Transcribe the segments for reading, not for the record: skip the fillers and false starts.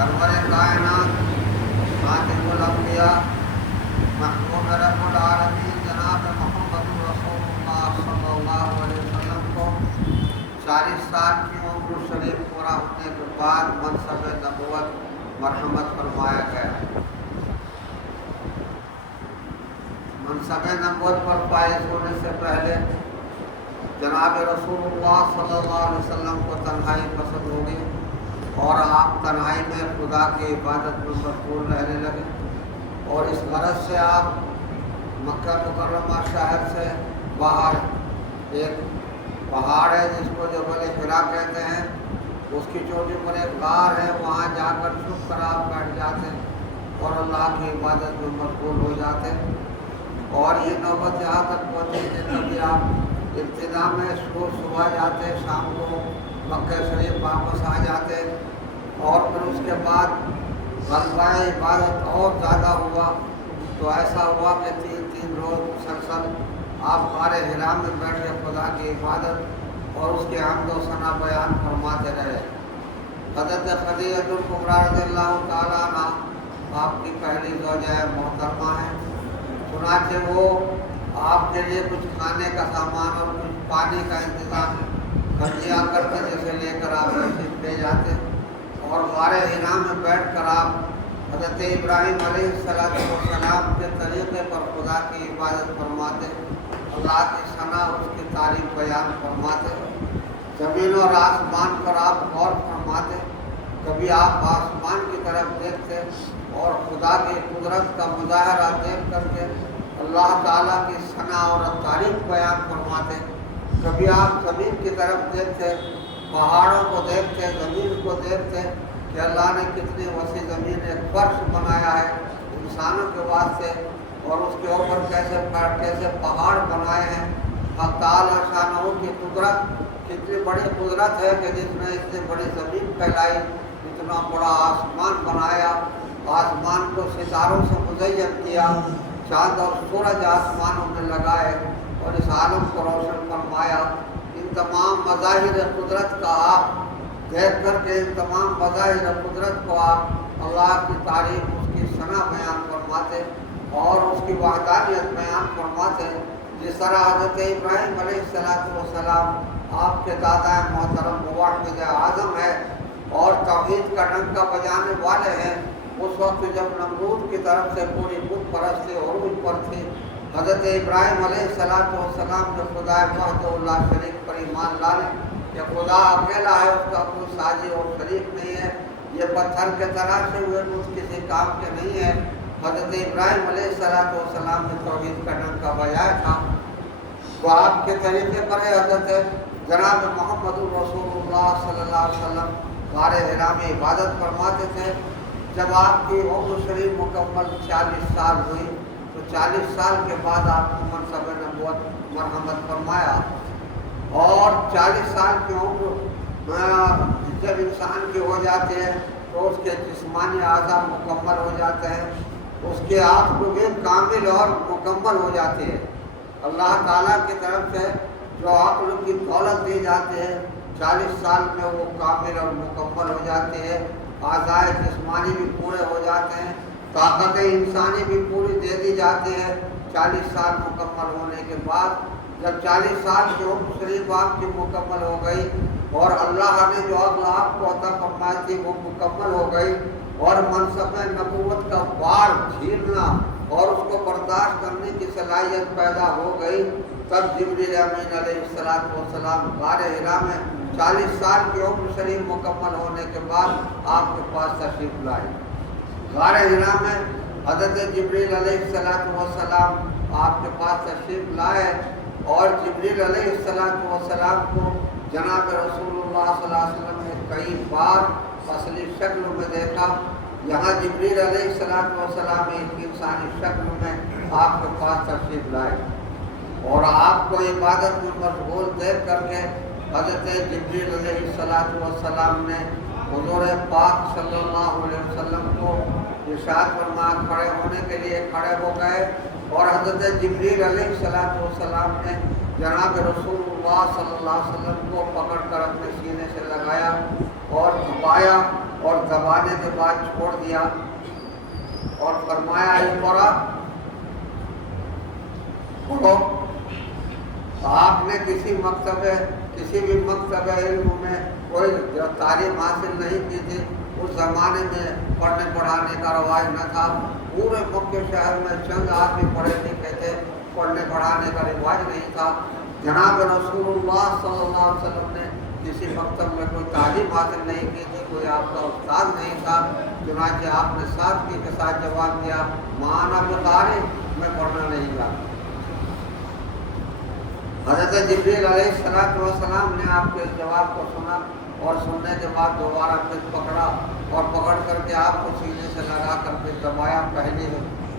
سرور کائنات خاتم الانبیاء محبوب رب العالمین جناب محمد رسول اللہ صلی اللہ علیہ وسلم کو 40 سال کی عمر شریف پورا ہونے کے بعد منصب نبوت مرحمت فرمایا گیا۔ منصب نبوت پر فائز ہونے سے پہلے جناب رسول اللہ صلی اللہ علیہ وسلم کو تنہائی پسند ہوگی اور آپ تنہائی میں خدا کی عبادت میں مشغول رہنے لگے، اور اس غرض سے آپ مکہ مکرمہ شہر سے باہر ایک پہاڑ ہے جس کو جبل حرا کہتے ہیں، اس کی چوٹی پر ایک غار ہے، وہاں جا کر چھپ کر آپ بیٹھ جاتے اور اللہ کی عبادت میں مشغول ہو جاتے۔ اور یہ نوبت یہاں تک پہنچی کہ کبھی آپ ابتدا میں صبح جاتے، شام کو مکہ شریف واپس آ جاتے، اور پھر اس کے بعد غلبہ عبادت اور زیادہ ہوا، تو ایسا ہوا کہ 3 روز مسلسل آپ غار حرا میں بیٹھ کے خدا کی عبادت اور اس کے حمد و ثنا بیان فرماتے رہے۔ حضرت خدیجہ الکبریٰ رضی اللہ تعالیٰ عنہ آپ کی پہلی زوجہ محترمہ ہیں، چنانچہ وہ آپ کے لیے کچھ کھانے کا سامان اور کچھ پانی کا انتظام کر دیا کرتے، جیسے لے کر آپ تشریف لے جاتے، اور غار حرا میں بیٹھ کر آپ حضرت ابراہیم علیہ السلام کے طریقے پر خدا کی عبادت فرماتے، اللہ کی ثنا اس کی تعریف بیان فرماتے، زمین اور آسمان پر آپ غور فرماتے، کبھی آپ آسمان کی طرف دیکھتے اور خدا کی قدرت کا مظاہرہ دیکھ کر کے اللہ تعالیٰ کی ثنا اور تعریف بیان فرماتے، کبھی آپ زمین کی طرف دیکھتے، پہاڑوں کو دیکھتے، زمین کو دیکھتے کہ اللہ نے کتنی وسیع زمین ایک فرش بنایا ہے انسانوں کے واسطے، اور اس کے اوپر کیسے پہاڑ بنائے ہیں۔ حق تعالیٰ شانہ کی قدرت، کتنی بڑی قدرت ہے کہ جس نے اتنی بڑی زمین پھیلائی، اتنا بڑا آسمان بنایا، آسمان کو ستاروں سے مزین کیا، چاند اور سورج آسمانوں میں لگائے اور اس عالم کو روشن فرمایا۔ ان تمام مظاہر قدرت کا آپ دیکھ کر کے ان تمام مظاہر قدرت کو آپ اللہ کی تعریف، اس کی ثنا بیان فرماتے اور اس کی وحدانیت بیان فرماتے، جس طرح حضرت ابراہیم علیہ السلام آپ کے دادا محترم موحد اعظم ہے اور توحید کا ڈنکا بجانے والے ہیں۔ اس وقت جب نمرود کی طرف سے پوری بت پرستی عروج پر تھی، حضرت ابراہیم علیہ السلام نے خدا وحدہ لا شریک پر ایمان لانے کہ خدا اکیلا ہے، اس کا کوئی ساجی اور شریک نہیں ہے، یہ پتھر کے تراشے ہوئے بت کسی کام کے نہیں ہے۔ حضرت ابراہیم علیہ السلام نے توحید کا ڈنکا بجایا تھا، وہ آپ کے طریقے پر ہے۔ حضرت جناب محمد رسول اللہ صلی اللہ علیہ وسلم غار حرا میں عبادت فرماتے تھے۔ جب آپ کی عمر شریف مکمل 40 سال ہوئی تو 40 سال کے بعد آپ کو منصب نبوت مرحمت فرمایا، اور 40 سال کی عمر جب انسان کی ہو جاتی ہے تو اس کے جسمانی اعضاء مکمل ہو جاتے ہیں، اس کے آپ کو بھی کامل اور مکمل ہو جاتی ہے۔ اللہ تعالیٰ کی طرف سے جو عقل کی دولت دی جاتی ہے 40 سال میں وہ کامل اور مکمل ہو جاتی ہے، اعضاء جسمانی بھی پورے ہو جاتے ہیں، طاقت انسانی بھی پوری دے دی جاتی ہے 40 سال مکمل ہونے کے بعد۔ جب 40 سال کی عمر شریف آپ کی مکمل ہو گئی اور اللہ نے جو عقل آپ کو عطا فرمائی تھی وہ مکمل ہو گئی، اور منصب نبوت کا بار جھیلنا اور اس کو برداشت کرنے کی صلاحیت پیدا ہو گئی، تب جبریل امین علیہ السلام غار حرا میں 40 سال کی عمر شریف مکمل ہونے کے بعد آپ کے پاس تشریف لائے۔ غار حرا میں حضرت جبریل علیہ السلام آپ کے پاس تشریف لائے، اور جبریل علیہ السلام کو جناب رسول اللہ صلی اللہ علیہ وسلم نے کئی بار اصلی شکل میں دیکھا۔ یہاں جبریل علیہ السلام ایک انسانی شکل میں آپ کے پاس تشریف لائے، اور آپ کو عبادت میں مشغول دیکھ کر کے حضرت جبریل علیہ السلام نے حضور پاک صلی اللہ علیہ وسلم کو ارشاد فرمایا، کھڑے ہونے کے لیے کھڑے ہو گئے، اور حضرت جبریل علیہ السلام نے جناب رسول اللہ صلی اللہ علیہ وسلم کو پکڑ کر اپنے سینے سے لگایا اور جھکایا اور دبانے کے بعد چھوڑ دیا اور فرمایا اقرا پڑھو. آپ نے کسی بھی مکتب علم میں کوئی تعلیم حاصل نہیں کی تھی. اس زمانے میں پڑھنے پڑھانے کا رواج نہ تھا. پورے مکہ شہر میں چند آدمی پڑھے لکھے تھے، پڑھنے پڑھانے کا رواج نہیں تھا. جناب رسول اللہ صلی اللہ علیہ وسلم نے کسی مکتب میں کوئی تعلیم حاصل نہیں کی تھی، کوئی آپ کا استاد نہیں تھا. چنانچہ آپ نے سادگی کے ساتھ جواب دیا مانا بقاری، میں پڑھنا نہیں جانتا. حضرت جبریل علیہ السلام نے آپ کے جواب کو سنا اور سننے کے بعد دوبارہ پھر پکڑا اور پکڑ کر کے آپ کو سینے سے لگا کر کے دبایا. پہلی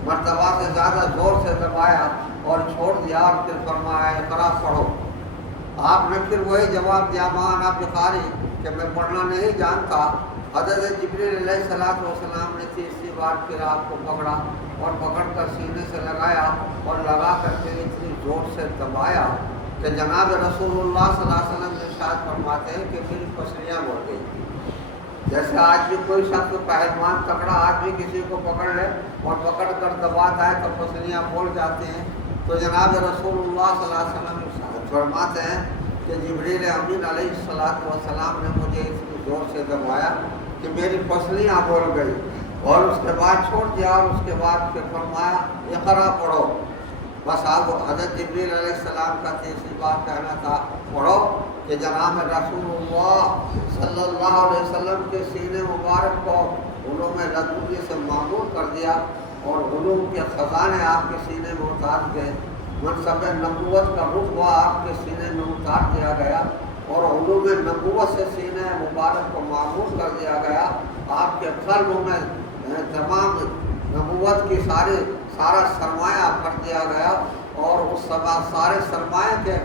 مرتبہ سے زیادہ زور سے دبایا اور چھوڑ دیا اور پھر فرمایا اقرا پڑھو. آپ نے پھر وہی جواب دیا مانا بقاری کہ میں پڑھنا نہیں جانتا. حضرت جبریل علیہ السلام نے تیسری بار پھر آپ کو پکڑا اور پکڑ کر سینے سے لگایا اور لگا کر کے اتنی زور سے دبایا کہ جناب رسول اللہ صلی اللہ علیہ وسلم ارشاد فرماتے ہیں کہ میری پسلیاں بڑھ گئی. جیسے آج بھی کوئی شخص پہلوان تکڑا آدمی کسی کو پکڑ لے اور پکڑ کر دباتا ہے تو پسلیاں بول جاتی ہیں. تو جناب رسول اللہ صلی اللہ علیہ وسلم فرماتے ہیں کہ جبریل امین علیہ السلام نے مجھے اتنی زور سے دبایا کہ میری پسلیاں بول گئی اور اس کے بعد چھوڑ دیا اور اس کے بعد پھر فرمایا اقرا پڑھو. بس آپ حضرت جبریل علیہ السلام کا تیسری بار کہنا تھا پڑھو کہ جناب رسول اللہ صلی اللہ علیہ وسلم کے سینے مبارک کو علوم لدنی سے معمور کر دیا اور علوم کے خزانے آپ کے سینے میں اتار گئے. منصب نبوت کا رتبہ آپ کے سینے میں اتار دیا گیا اور علوم نبوت سے سینے مبارک کو معمور کر دیا گیا. آپ کے قلب میں تمام نبوت کی سارا سرمایہ بھر دیا گیا اور اس سارے سرمایہ کے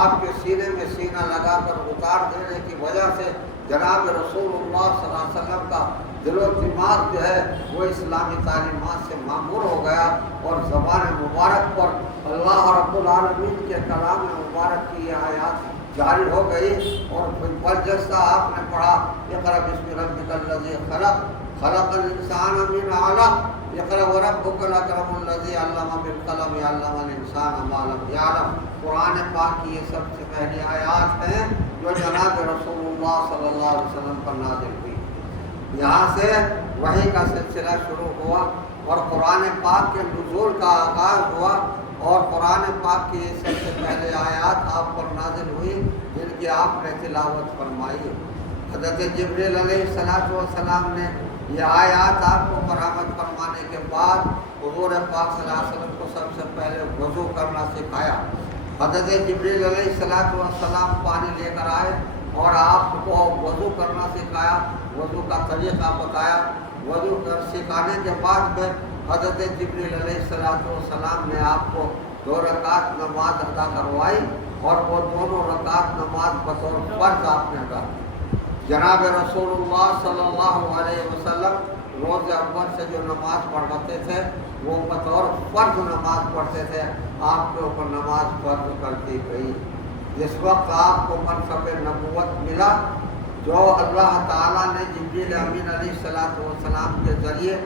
آپ کے سینے میں سینہ لگا کر اتار دینے کی وجہ سے جناب رسول اللہ صلی اللہ علیہ وسلم کا دل و دماغ جو ہے وہ اسلامی تعلیمات سے معمور ہو گیا اور زبان مبارک پر اللہ رب العالمین کے کلام مبارک کی یہ آیات جاری ہو گئی. اور برجستہ آپ نے پڑھا اقرا بسم ربک الذی خلق خلق الانسان من علق اقرا وربک الاکرم الذی علم بالقلم علم الانسان ما لم یعلم. قرآن پاک کی یہ سب سے پہلی آیات ہیں جو جناب رسول اللہ صلی اللہ علیہ وسلم پر نازل ہوئی. یہاں سے وحی کا سلسلہ شروع ہوا اور قرآن پاک کے نزول کا آغاز ہوا اور قرآن پاک کی سب سے پہلے آیات آپ پر نازل ہوئی جن کی آپ نے تلاوت فرمائی. حضرت جبریل علیہ السلام نے یہ آیات آپ کو برآمد فرمانے کے بعد حضور پاک صلی اللہ علیہ وسلم کو سب سے پہلے وضو کرنا سکھایا. حضرت جبریل علیہ السلام پانی لے کر آئے اور آپ کو وضو کرنا سکھایا، وضو کا طریقہ بتایا. وضو سکھانے کے بعد میں حضرت جبریل علیہ السلام نے آپ کو 2 رکعت نماز ادا کروائی اور وہ دونوں رکعت نماز بطور فرض آپ نے ادا کی. جناب رسول اللہ صلی اللہ علیہ وسلم روز اول سے جو نماز پڑھاتے تھے وہ بطور فرض نماز پڑھتے تھے. آپ کے اوپر نماز فرض کر دی گئی. جس وقت آپ کو منصب نبوت ملا جو اللہ تعالیٰ نے جبریل امین علیہ السلام کے ذریعے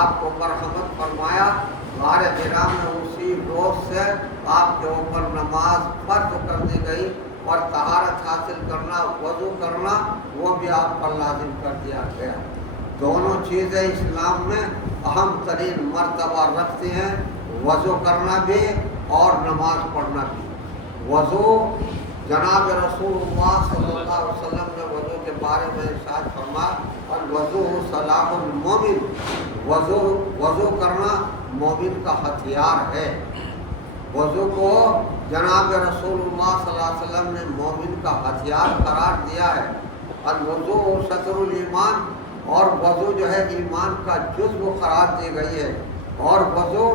آپ کو مرحمت فرمایا، غار حرا میں اسی روز سے آپ کے اوپر نماز فرض کر دی گئی اور طہارت حاصل کرنا، وضو کرنا وہ بھی آپ پر لازم کر دیا گیا. دونوں چیزیں اسلام میں اہم ترین مرتبہ رکھتی ہیں، وضو کرنا بھی اور نماز پڑھنا بھی. وضو جناب رسول اللہ صلی اللہ علیہ وسلم نے وضو کے بارے میں ارشاد فرمایا الوضو سلاح المومن. وضو کرنا مومن کا ہتھیار ہے. وضو کو جناب رسول اللہ صلی اللہ علیہ وسلم نے مومن کا ہتھیار قرار دیا ہے. الوضو شطر الایمان، اور وضو جو ہے ایمان کا جزو قرار دی گئی ہے. اور وضو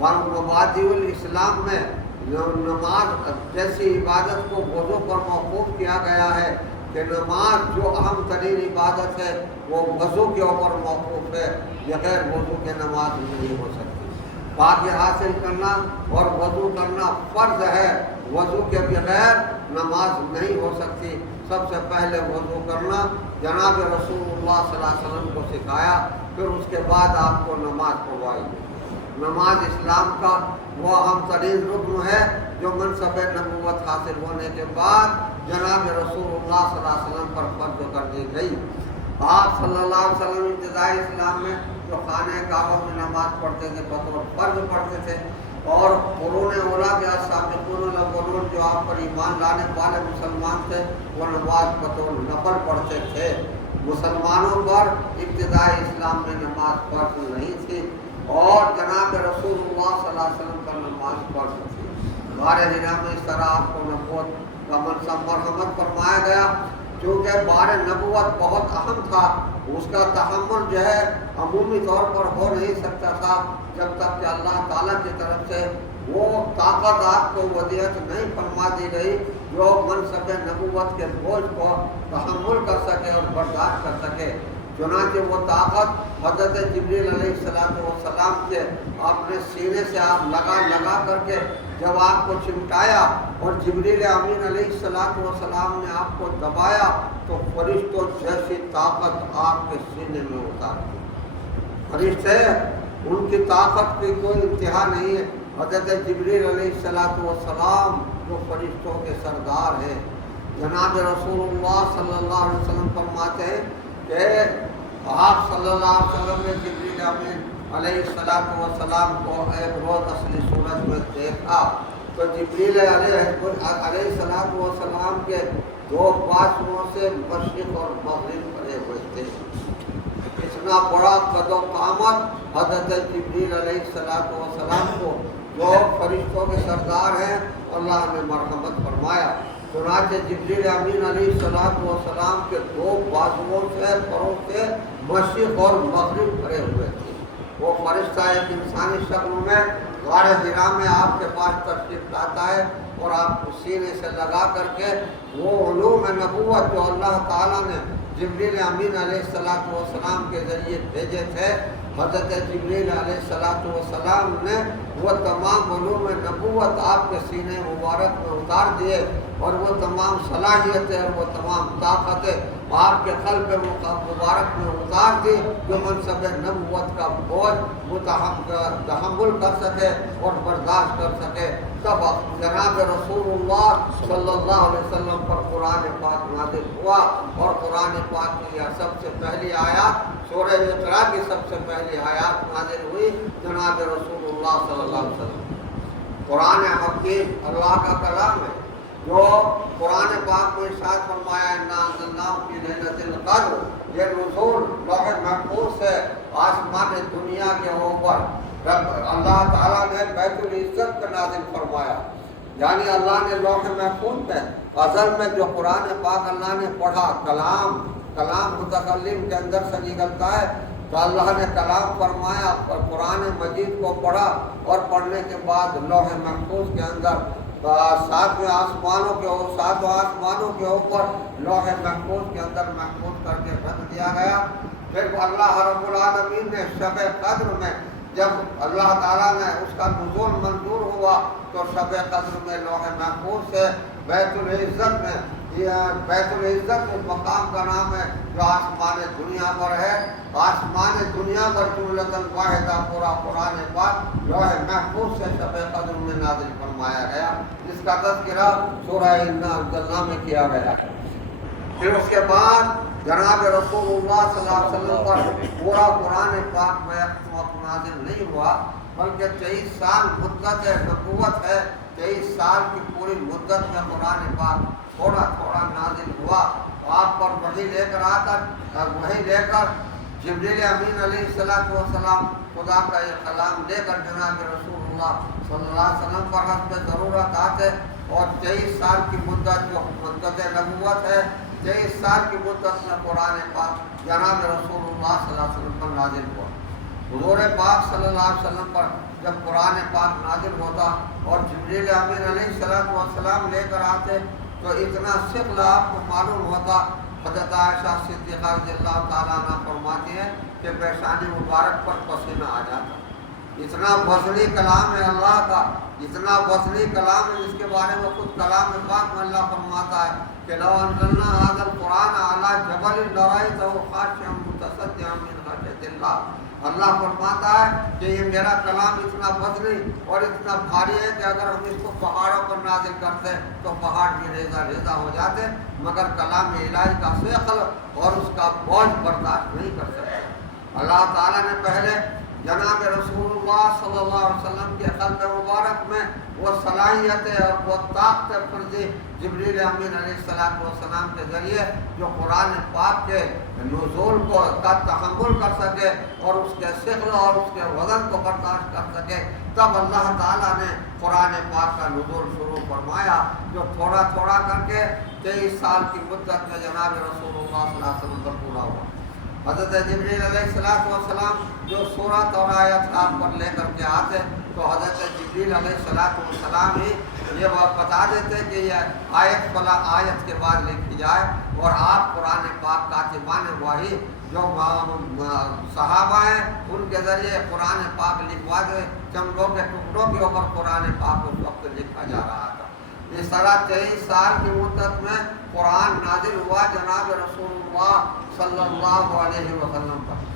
مبادئ الاسلام میں نماز جیسی عبادت کو وضو پر موقوف کیا گیا ہے کہ نماز جو اہم ترین عبادت ہے وہ وضو کے اوپر موقوف ہے. بغیر وضو کے نماز نہیں ہو سکتی. پاکی حاصل کرنا اور وضو کرنا فرض ہے. وضو کے بغیر نماز نہیں ہو سکتی. سب سے پہلے وضو کرنا جناب رسول اللہ صلی اللہ علیہ وسلم کو سکھایا، پھر اس کے بعد آپ کو نماز پڑھوائی۔ نماز اسلام کا وہ اہم ترین رکن ہے جو منصب نبوت حاصل ہونے کے بعد جناب رسول اللہ صلی اللہ علیہ وسلم پر فرض کر دی گئی۔ آپ صلی اللہ علیہ وسلم ابتدائی اسلام میں جو خانہ کعبہ میں نماز پڑھتے تھے بطور فرض پڑھتے تھے، اور قرون اولیٰ کے سابقون الاولون جو آپ پر ایمان لانے والے مسلمان تھے وہ نماز بطور نفل پڑھتے تھے۔ مسلمانوں پر ابتدائی اسلام میں نماز فرض نہیں تھی، اور جناب رسول اللہ صلی اللہ علیہ وسلم پر نماز فرض تھی۔ غار حرا میں اس طرح آپ کو نبوت کا منصب مرحمت فرمایا گیا، کیونکہ بار نبوت بہت اہم تھا، اس کا تحمل جو ہے عمومی طور پر ہو نہیں سکتا تھا جب تک کہ اللہ تعالیٰ کی طرف سے وہ طاقت آپ کو ودیعت نہیں فرما دی گئی جو منصب نبوت کے بوجھ کو تحمل کر سکے اور برداشت کر سکے۔ چنانچہ وہ طاقت حضرت جبریل علیہ السلام کے اپنے سینے سے آپ لگا کر کے جب آپ کو چمٹایا اور جبریل امین علیہ السلام نے آپ کو دبایا تو فرشتوں جیسی طاقت آپ کے سینے میں اتار دی۔ فرشتے ان کی طاقت کی کوئی انتہا نہیں ہے۔ حضرت جبریل علیہ السلام جو فرشتوں کے سردار ہیں، جناب رسول اللہ صلی اللہ علیہ وسلم فرماتے ہیں کہ آپ صلی اللہ علیہ وسلم نے جبریل امین علیہ السلام کو ایک روز اصلی صورت میں دیکھا تو جبریل علیہ السلام کے دو بازوؤں سے مشرق اور مغرب بھرے ہوئے تھے۔ اتنا بڑا قد و قامت حضرت جبریل علیہ السلام کو جو فرشتوں کے سردار ہیں اللہ نے مرحمت فرمایا۔ چنانچہ جبریل امین علیہ السلام کے دو بازوؤں سے پروں سے مشرق اور مغرب بھرے ہوئے تھے۔ وہ فرشتہ ایک انسانی شکل میں غار حرا میں آپ کے پاس تشریف لاتا ہے اور آپ کو سینے سے لگا کر کے وہ علوم نبوت جو اللہ تعالیٰ نے جبریل امین علیہ السلام کے ذریعے بھیجے تھے، حضرت جبریل علیہ السلام نے وہ تمام علوم نبوت آپ کے سینے مبارک میں اتار دیے، اور وہ تمام صلاحیتیں اور وہ تمام طاقتیں آپ کے قلب مبارک میں اتار دی جو منصب نبوت کا بوجھ تحمل کر سکے اور برداشت کر سکے۔ تب جناب رسول اللہ صلی اللہ علیہ وسلم پر قرآن پاک نازل ہوا، اور قرآن پاک کی یہ سب سے پہلی آیات سورہ اقرا کی سب سے پہلی آیات نازل ہوئی جناب رسول اللہ صلی اللہ علیہ وسلم۔ قرآن حکیم اللہ کا کلام ہے جو قرآن پاک میں ارشاد فرمایا انا انزلناہ فی لیلۃ القدر، یہ نزول لوح محفوظ سے آسمان دنیا کے اوپر اللہ تعالیٰ نے بیت العزت کا نازل فرمایا، یعنی اللہ نے لوح محفوظ میں ازل میں جو قرآن پاک اللہ نے پڑھا، کلام متکلم کے اندر سے نکلتا ہے، تو اللہ نے کلام فرمایا اور قرآن مجید کو پڑھا، اور پڑھنے کے بعد لوح محفوظ کے اندر ساتوں آسمانوں کے اوپر لوح محفوظ کے اندر محفوظ کر کے رکھ دیا گیا۔ پھر اللہ رب العالمین نے شب قدر میں جب اللہ تعالیٰ نے اس کا نزول منظور ہوا تو شب قدر میں لوح محفوظ سے بیت العزت اس مقام کا نام ہے جو آسمان دنیا پر ہے۔ آسمان دنیا پر جملۃ واحدہ پورا قرآن پاک لوح محفوظ سے شب قدر میں نازل فرمایا گیا، جس کا تذکرہ سورہ انا انزلناہ میں کیا گیا ہے۔ پھر اس کے بعد جناب رسول اللہ صلی اللہ علیہ وسلم پر پورا قرآن پاک میں نازل نہیں ہوا، بلکہ 23 سال مدت نبوت ہے، 23 سال کی پوری مدت میں قرآن پاک تھوڑا تھوڑا نازل ہوا۔ آپ پر وحی لے کر جبریل امین علیہ السلام خدا کا یہ کلام لے کر جناب رسول اللہ صلی اللہ علیہ وسلم پر حسب ضرورت آتے، اور 23 سال کی مدت جو مدت نبوت ہے، 23 سال کی مدت میں قرآن پاک جناب رسول اللہ صلی اللہ علیہ وسلم پر نازل ہوا۔ حضور پاک صلی اللہ علیہ وسلم پر جب قرآن پاک نازل ہوتا اور جبریل امین علیہ السلام لے کر آتے تو اتنا ثقل آپ کو معلوم ہوتا۔ حضرت عائشہ صدیقہ رضی اللہ تعالیٰ عنہ فرماتی ہے کہ پیشانی مبارک پر پسینہ آ جاتا۔ اتنا وزنی کلام ہے اللہ کا، اتنا وزنی کلام ہے جس کے بارے میں خود کلام پاک میں اللہ فرماتا ہے کہ لو انزلنا هذا القرآن على جبل لرأيته خاشعا متصدعا من خشية اللہ. اللہ فرماتا ہے کہ یہ میرا کلام اتنا وزنی اور اتنا بھاری ہے کہ اگر ہم اس کو پہاڑوں پر نازل کرتے تو پہاڑ بھی ریزہ ریزہ ہو جاتے، مگر کلام الہی کا ثقل اور اس کا بوجھ برداشت نہیں کر سکتے. اللہ تعالیٰ نے پہلے جناب رسول اللہ صلی اللہ علیہ وسلم کے قلب مبارک میں وہ صلاحیتیں اور وہ طاقتیں فرضی جبریل امین علیہ السلام کے ذریعے جو قرآن پاک کے نزول کو کا تحمل کر سکے اور اس کے ثقل اور اس کے وزن کو برداشت کر سکے. تب اللہ تعالیٰ نے قرآن پاک کا نزول شروع فرمایا، جو تھوڑا تھوڑا کر کے 23 سال کی مدت میں جناب رسول اللہ صلی اللہ علیہ وسلم پر پورا ہوا. حضرت جبریل علیہ السلام جو سورت اور آیت آپ پر لے کر کے آتے تو حضرت جبریل علیہ السلام ہی یہ بتا دیتے کہ یہ آیت فلا آیت کے بعد لکھی جائے، اور آپ قرآن پاک کاتبان وحی جو صحابہ ہیں ان کے ذریعے قرآن پاک لکھوا دے. چمڑوں کے ٹکڑوں کے اوپر قرآن پاک اس وقت لکھا جا رہا تھا. اس طرح 23 سال کی مدت میں قرآن نازل ہوا جناب رسول اللہ صلی اللہ علیہ وسلم پر.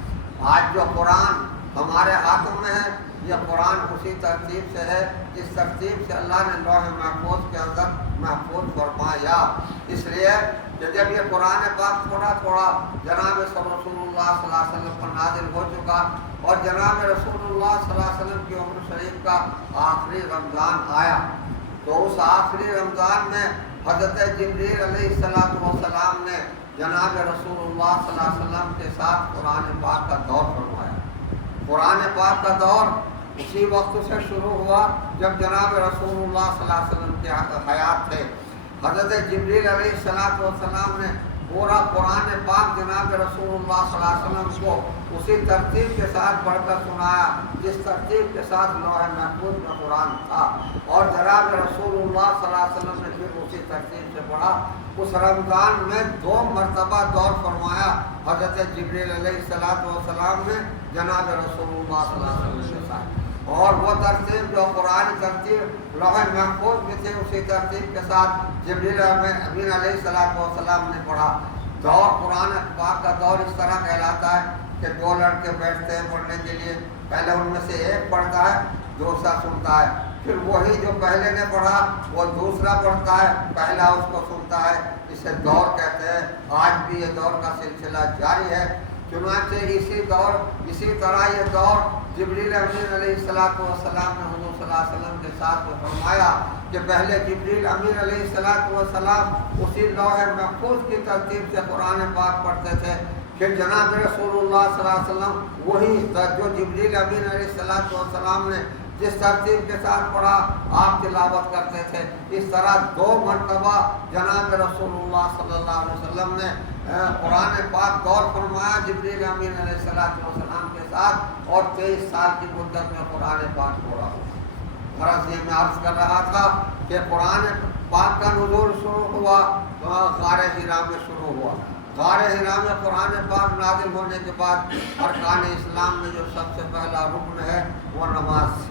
آج جو قرآن ہمارے ہاتھوں میں ہے یہ قرآن اسی ترتیب سے ہے جس ترتیب سے اللہ نے لوح محفوظ کے اندر محفوظ فرمایا. اس لیے کہ جب یہ قرآن پاک تھوڑا تھوڑا جناب رسول اللہ صلی اللہ علیہ وسلم پر نازل ہو چکا اور جناب رسول اللہ صلی اللہ علیہ وسلم کی عمر شریف کا آخری رمضان آیا تو اس آخری رمضان میں حضرت جبریل علیہ السلام نے جناب رسول اللہ صلی اللہ علیہ وسلم کے ساتھ قرآن پاک کا دور فرمایا. قرآن پاک کا دور اسی وقت سے شروع ہوا جب جناب رسول اللہ صلی اللہ علیہ وسلم کے حیات تھے. حضرت جبریل علیہ السلام نے پورا قرآن پاک جناب رسول اللہ صلی اللہ علیہ وسلم کو اسی ترتیب کے ساتھ پڑھ کر سنایا جس ترتیب کے ساتھ لوح محفوظ میں قرآن تھا، اور جناب رسول اللہ صلی اللہ علیہ وسلم نے پھر اسی ترتیب سے پڑھا. اس رمضان میں 2 مرتبہ دور فرمایا حضرت جبریل علیہ السلام نے جناب رسول اللہ صلی اللہ علیہ وسلم کے ساتھ، اور وہ ترتیب جو قرآن ترتیب لوح محفوظ میں تھے اسی ترتیب کے ساتھ جبریل امین علیہ السلام نے پڑھا. دور قرآن پاک کا دور اس طرح کہلاتا ہے کہ 2 لڑکے بیٹھتے ہیں پڑھنے کے لیے، پہلے ان میں سے ایک پڑھتا ہے دوسرا سنتا ہے، پھر وہی جو پہلے نے پڑھا وہ دوسرا پڑھتا ہے پہلا اس کو سنتا ہے. اسے دور کہتے ہیں. آج بھی یہ دور کا سلسلہ جاری ہے. چنانچہ اسی طرح یہ دور جبریل امین علیہ السلام نے حضور صلی اللہ علیہ وسلم کے ساتھ فرمایا کہ پہلے جبریل امین علیہ السلام اسی لوح محفوظ کی ترتیب سے قرآن پاک پڑھتے تھے، پھر جناب رسول اللہ صلی اللہ علیہ وسلم وہی جو جبریل امین علیہ السلام نے جس ترتیب کے ساتھ پڑھا آپ تلاوت کرتے تھے. اس طرح 2 مرتبہ جناب رسول اللہ صلی اللہ علیہ وسلم نے قرآن پاک دور فرمایا جبریل امین علیہ السلام کے ساتھ، اور 23 سال کی مدت میں قرآن پاک پڑھا. غرض یہ میں عرض کر رہا تھا کہ قرآن پاک کا نزول شروع ہوا غار حرا میں شروع ہوا. غار حرا میں قرآن پاک نازل ہونے کے بعد ارکان اسلام میں جو سب سے پہلا رکن ہے وہ نماز.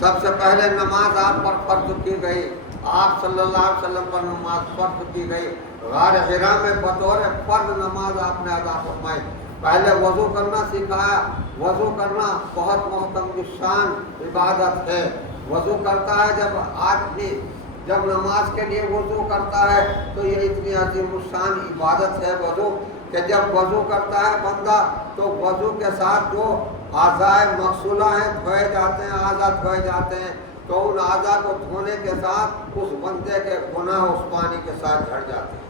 سب سے پہلے نماز آپ پر فرض کی گئی، آپ صلی اللہ علیہ وسلم پر نماز فرض کی گئی. غار حرا میں بطور فرض نماز آپ نے ادا فرمائی. پہلے وضو کرنا سکھایا. وضو کرنا بہت محترم شان عبادت ہے. وضو کرتا ہے جب آدمی جب نماز کے لیے وضو کرتا ہے تو یہ اتنی عظیم الشان عبادت ہے وضو کہ جب وضو کرتا ہے بندہ تو وضو کے ساتھ جو اعضاء مغسولہ ہیں دھوئے جاتے ہیں، اعضاء دھوئے جاتے ہیں، تو ان اعضاء کو دھونے کے ساتھ اس بندے کے گناہ اس پانی کے ساتھ جھڑ جاتے ہیں.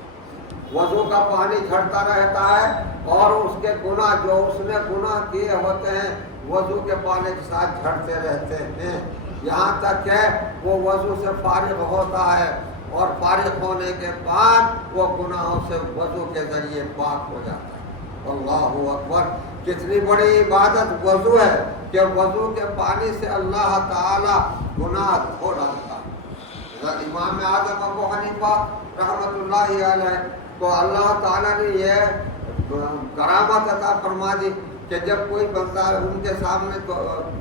وضو کا پانی جھڑتا رہتا ہے اور اس کے گناہ جو اس نے گناہ کیے ہوتے ہیں وضو کے پانی کے ساتھ جھڑتے رہتے ہیں، یہاں تک کہ وہ وضو سے فارغ ہوتا ہے اور فارغ ہونے کے بعد وہ گناہوں سے وضو کے ذریعے پاک ہو جاتا ہے. اللہ اکبر! کتنی بڑی عبادت وضو ہے کہ وضو کے پانی سے اللہ تعالی گناہ دھو ڈالتا ہے. امام اعظم ابو حنیفہ رحمۃ اللہ علیہ کو اللہ تعالیٰ نے یہ کرامت عطا فرما دی کہ جب کوئی بندہ ان کے سامنے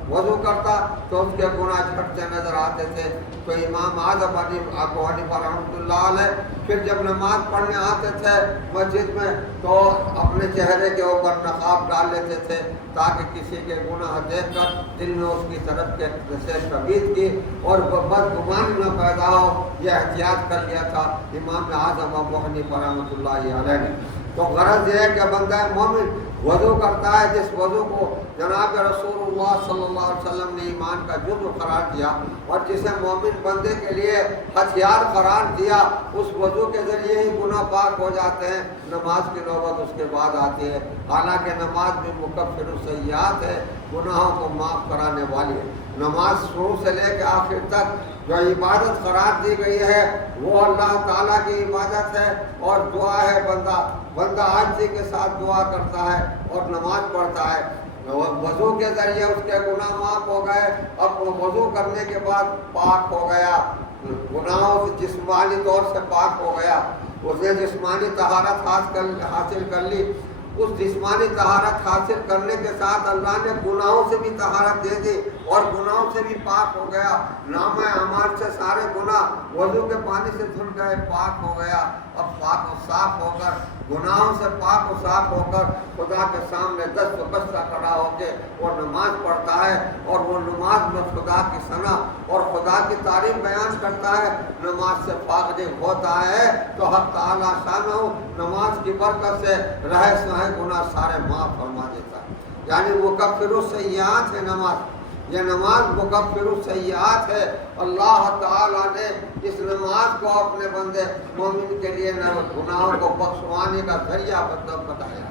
وضو کرتا تو اس کے گناہ جھڑتے نظر آتے تھے. تو امام اعظم ابو حنیفہ رحمۃ اللہ علیہ پھر جب نماز پڑھنے آتے تھے مسجد میں تو اپنے چہرے کے اوپر نقاب ڈال لیتے تھے تاکہ کسی کے گناہ دیکھ کر دل میں اس کی طرف کے سے تبید کی اور بدگمانی نہ پیدا ہو، یہ احتیاط کر لیا تھا امام اعظم ابو حنیفہ رحمۃ اللہ علیہ نے۔ تو غرض یہ ہے کہ بندہ مومن وضو کرتا ہے جس وضو کو جناب رسول اللہ صلی اللہ علیہ وسلم نے ایمان کا جزو قرار دیا اور جسے مومن بندے کے لیے ہتھیار قرار دیا، اس وضو کے ذریعے ہی گناہ پاک ہو جاتے ہیں۔ نماز کی نوبت اس کے بعد آتی ہے، حالانکہ نماز بھی مکفر السیئات ہے، گناہوں کو معاف کرانے والی ہے۔ نماز شروع سے لے کے آخر تک جو عبادت قرار دی گئی ہے وہ اللہ تعالیٰ کی عبادت ہے اور دعا ہے۔ بندہ عاجزی کے ساتھ دعا کرتا ہے اور نماز پڑھتا ہے، وضو کے ذریعے اس کے گناہ معاف ہو گئے۔ اب وہ وضو کرنے کے بعد پاک ہو گیا، گناہوں سے جسمانی طور سے پاک ہو گیا، اس نے جسمانی طہارت حاصل کر لی۔ اس جسمانی طہارت حاصل کرنے کے ساتھ اللہ نے گناہوں سے بھی طہارت دے دی اور گناہوں سے بھی پاک ہو گیا۔ نامہ اعمال سے سارے گناہ وضو کے پانی سے دھل گئے، پاک ہو گیا۔ اب پاک و صاف ہو کر، گناہوں سے پاک و صاف ہو کر خدا کے سامنے دست و بستہ کھڑا ہو کے وہ نماز پڑھتا ہے اور وہ نماز میں خدا کی ثنا اور خدا کی تعریف بیان کرتا ہے۔ نماز سے فارغ ہوتا ہے تو حق تعالیٰ شانہ نماز کی برکت سے رہے سہے گناہ سارے معاف فرما دیتا ہے۔ یعنی مکفر السیئات ہے نماز، یہ نماز مکفر السیئات ہے۔ اللہ تعالیٰ نے اس نماز کو اپنے بندے مومن کے لیے گناہوں کو بخشوانے کا ذریعہ بتایا۔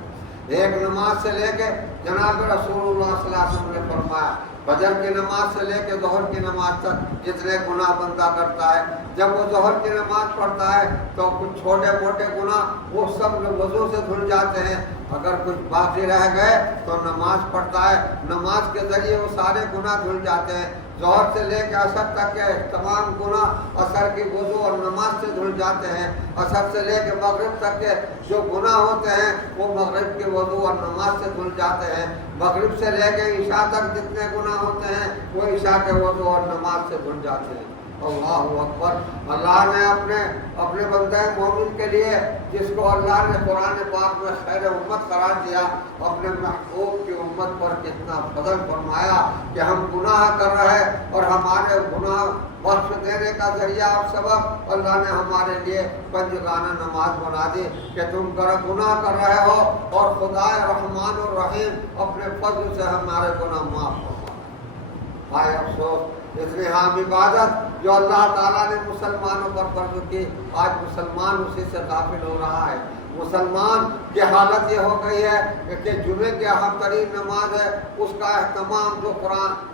ایک نماز سے لے کے جناب رسول اللہ صلی اللہ علیہ وسلم نے فرمایا فجر کی نماز سے لے کے ظہر کی نماز تک جتنے گناہ بندہ کرتا ہے، جب وہ ظہر کی نماز پڑھتا ہے تو کچھ چھوٹے موٹے گناہ وہ سب وضو سے دھل جاتے ہیں، اگر کچھ باقی رہ گئے تو نماز پڑھتا ہے، نماز کے ذریعے وہ سارے گناہ دھل جاتے ہیں۔ ظہر سے لے کے عصر تک کے تمام گناہ عصر کی وضو اور نماز سے دھل جاتے ہیں، عصر سے لے کے مغرب تک کے جو گناہ ہوتے ہیں وہ مغرب کے وضو اور نماز سے دھل جاتے ہیں، مغرب سے لے کے عشاء تک جتنے گناہ ہوتے ہیں وہ عشاء کے وضو اور نماز سے دھل جاتے ہیں۔ اللہ اکبر۔ اللہ نے اپنے بندہ مومن کے لیے جس کو اللہ نے قرآن پاک میں خیر امت قرار دیا، اپنے محبوب کی امت پر کتنا فضل فرمایا کہ ہم گناہ کر رہے اور ہمارے گناہ بخش دینے کا ذریعہ اور سبب اللہ نے ہمارے لیے پنجگانہ نماز بنا دی کہ تم گناہ کر رہے ہو اور خدا رحمان الرحیم اپنے فضل سے ہمارے گناہ معاف فرما۔ ہائے افسوس، اتنی عام عبادت جو اللہ تعالیٰ نے مسلمانوں پر فرض کی، آج مسلمان اسی سے غافل ہو رہا ہے۔ مسلمان کی حالت یہ ہو گئی ہے کہ جمعے کی اہم ترین نماز ہے، اس کا اہتمام جو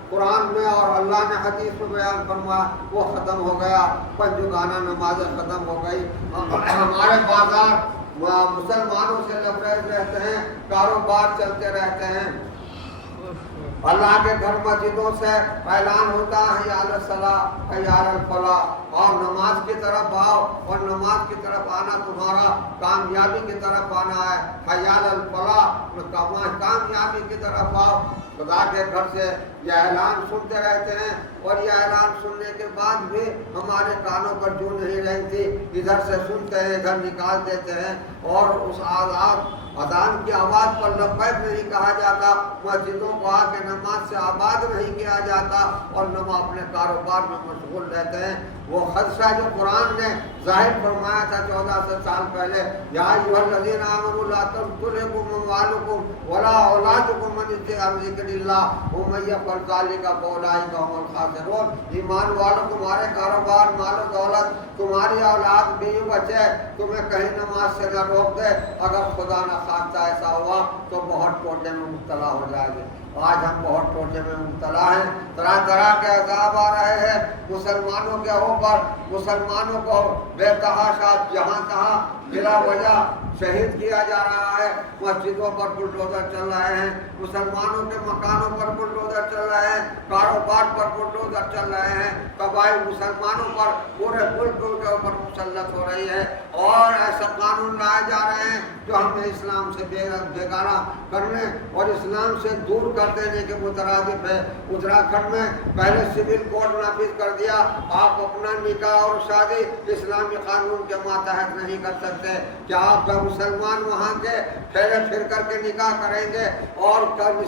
قرآن میں اور اللہ نے حدیث میں بیان فرمایا وہ ختم ہو گیا، پنجگانہ نمازیں ختم ہو گئی۔ ہمارے بازار مسلمانوں سے لبریز رہتے ہیں، کاروبار چلتے رہتے ہیں، اللہ کے گھر مسجدوں سے اعلان ہوتا ہے حی علی الصلاۃ حی علی الفلاح، اور نماز کی طرف آؤ، اور نماز کی طرف آنا تمہارا کامیابی کی طرف آنا ہے، حی علی الفلاح، کامیابی کی طرف آؤ۔ خدا کے گھر سے یہ اعلان سنتے رہتے ہیں اور یہ اعلان سننے کے بعد بھی ہمارے کانوں پر جو نہیں رہتی، ادھر سے سنتے ہیں ادھر نکال دیتے ہیں، اور اس اذان کی آواز پر لبیک نہیں کہا جاتا، مسجدوں کو آ کے نماز سے آباد نہیں کیا جاتا اور نماز اپنے کاروبار میں مشغول رہتے ہیں۔ وہ خدشہ جو قرآن نے ظاہر فرمایا تھا 1400 سال پہلے، یا ایھا الذین آمنوا لا تلھکم اموالکم ولا اولادکم عن ذکر اللہ ومن یفعل ذلک فاولئک ھم الخاسرون۔ ایمان والوں، تمہارے کاروبار، مال و دولت، تمہاری اولاد، بیوی بچے تمہیں کہیں نماز سے نہ روک دے، اگر خدا نہ خواستہ ایسا ہوا تو بہت ٹوٹے میں مبتلا ہو جائے گے۔ آج ہم بہت ٹوٹے میں مبتلا ہیں، طرح طرح کے عذاب آ رہے ہیں مسلمانوں کے اوپر، مسلمانوں کو بے تحاشا جہاں تہاں بلا وجہ شہید کیا جا رہا ہے، مسجدوں پر بلڈوزر چل رہے ہیں، مسلمانوں کے مکانوں پر بلڈوزر چل رہے ہیں، کاروبار پر بلڈوزر چل رہے ہیں، قبائل مسلمانوں پر پورے ملک کے اوپر مسلط ہو رہی ہے، اور ایسا قانون لائے جا رہے ہیں جو ہمیں اسلام سے بیگانہ کرنے اور اسلام سے دور کر دینے کے مترادف ہے۔ اتراکھنڈ میں پہلے سول کوڈ نافذ کر دیا، آپ اپنا نکاح اور شادی اسلامی قانون کے ماتحت نہیں کر سکتے۔ کیا آپ مسلمان وہاں کے پھیرے پھر کر کے نکاح کریں گے؟ اور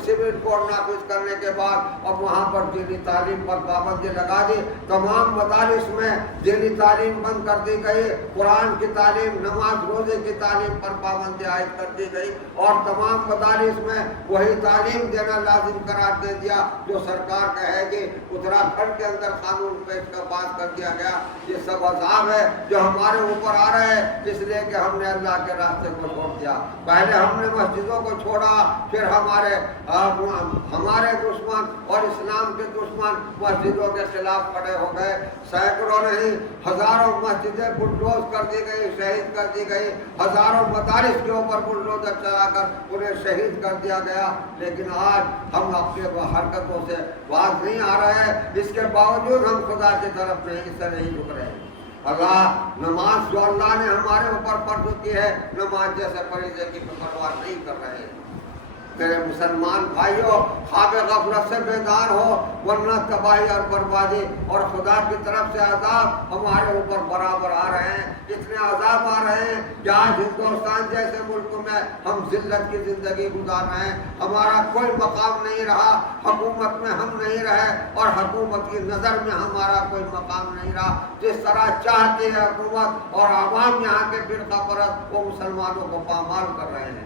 سول کوڈ نافذ کرنے کے بعد اب وہاں پر دینی تعلیم پر پابندی لگا دی، تمام مدارس میں دینی تعلیم بند کر دی گئی، قرآن کی تعلیم، نماز روزے کی تعلیم پر پابندی عائد کر دی گئی، اور تمام مدارس میں وہی تعلیم دینا لازم قرار دے دیا جو سرکار کہے گی۔ اتراکھنڈ کے اندر قانون پیش کا پاس کر دیا گیا۔ یہ سب عذاب ہے جو ہمارے اوپر آ رہے ہیں اس لیے کہ ہم نے اللہ کے راستے کو چھوڑ دیا۔ پہلے ہم نے مسجدوں کو چھوڑا، پھر ہمارے دشمن اور اسلام کے دشمن مسجدوں کے خلاف کھڑے ہو گئے، سینکڑوں نہیں ہزاروں مسجدیں بلڈوز کر دی گئی، شہید کر دی گئی، ہزاروں مدارس کے اوپر بلڈوزر چلا کر انہیں شہید کر دیا گیا۔ لیکن آج ہم اپنے حرکتوں سے باز نہیں آ رہے ہیں، اس کے باوجود ہم خدا کی طرف نہیں جھک رہے ہیں۔ اللہ نماز جو اللہ نے ہمارے اوپر فرض کی ہے، نماز جیسے فریضے کی پرواہ نہیں کر رہے ہیں۔ میرے مسلمان بھائیوں، خواب غفلت سے بیدار ہو، ورنہ تباہی اور بربادی اور خدا کی طرف سے عذاب ہمارے اوپر برابر آ رہے ہیں۔ اتنے عذاب آ رہے ہیں کہ آج ہندوستان جیسے ملک میں ہم ذلت کی زندگی گزار رہے ہیں، ہمارا کوئی مقام نہیں رہا، حکومت میں ہم نہیں رہے اور حکومت کی نظر میں ہمارا کوئی مقام نہیں رہا۔ جس طرح چاہتی ہے حکومت اور عوام یہاں کے فرقہ پرست، وہ مسلمانوں کو پامال کر رہے ہیں۔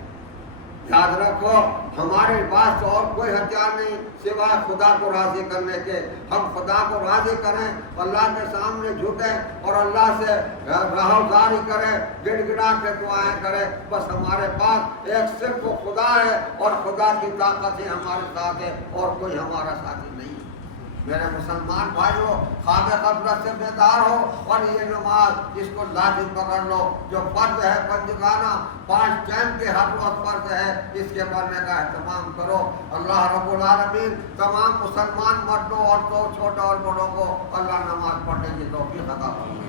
یاد رکھو، ہمارے پاس اور کوئی ہتھیار نہیں سوائے خدا کو راضی کرنے کے۔ ہم خدا کو راضی کریں، اللہ کے سامنے جھکیں اور اللہ سے راہداری کریں، گڑ گڑا کے دعائیں کریں۔ بس ہمارے پاس ایک صرف خدا ہے اور خدا کی طاقت ہی ہمارے ساتھ ہے اور کوئی ہمارا ساتھی نہیں۔ میرے مسلمان بھائیوں، خواب غفلت سے بیدار ہو اور یہ نماز اس کو لازم پکڑ لو جو فرض ہے، پنجگانہ 5 ٹائم کے ہر روز فرض ہے، اس کے پڑھنے کا اہتمام کرو۔ اللہ رب العالمین تمام مسلمان مردوں، عورتوں، چھوٹوں اور بڑوں کو اللہ نماز پڑھنے کی توفیق عطا فرمائے۔